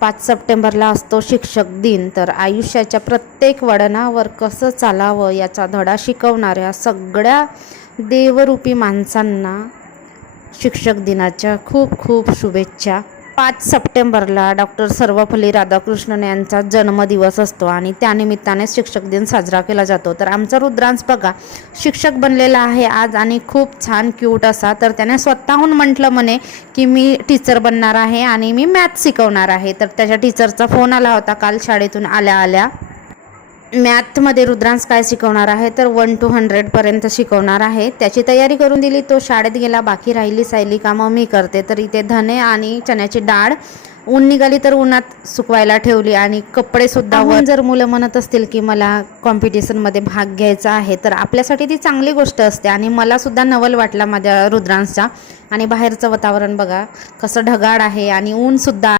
5 सप्टेंबरला असतो शिक्षक दिन. तर आयुष्याच्या प्रत्येक वळणावर कसं चालावं याचा धडा शिकवणाऱ्या सगळ्या देवरूपी माणसांना शिक्षक दिनाच्या खूप खूप शुभेच्छा. 5 सप्टेंबरला डॉक्टर सर्वपल्ली राधाकृष्णन यांचा जन्मदिवस असतो आणि त्यानिमित्ताने शिक्षक दिन साजरा केला जातो. तर आमचा रुद्रांश बघा शिक्षक बनलेला आहे आज आणि खूप छान क्यूट असा. तर त्याने स्वतःहून म्हटलं म्हणे की मी टीचर बनणार आहे आणि मी मॅथ शिकवणार आहे. तर त्याच्या टीचरचा फोन आला होता काल शाळेतून आल्या मॅथमध्ये रुद्रांश काय शिकवणार आहे तर 1 to 100पर्यंत शिकवणार आहे. त्याची तयारी करून दिली. तो शाळेत गेला. बाकी राहिली सायली कामं मी करते. तर इथे धने आणि चण्याची डाळ ऊन निघाली तर उन्हात सुकवायला ठेवली आणि कपडेसुद्धा. जर मुलं म्हणत असतील की मला कॉम्पिटिशनमध्ये भाग घ्यायचा आहे तर आपल्यासाठी ती चांगली गोष्ट असते आणि मलासुद्धा नवल वाटला माझ्या रुद्रांशचा. आणि बाहेरचं वातावरण बघा कसं ढगाळ आहे आणि ऊनसुद्धा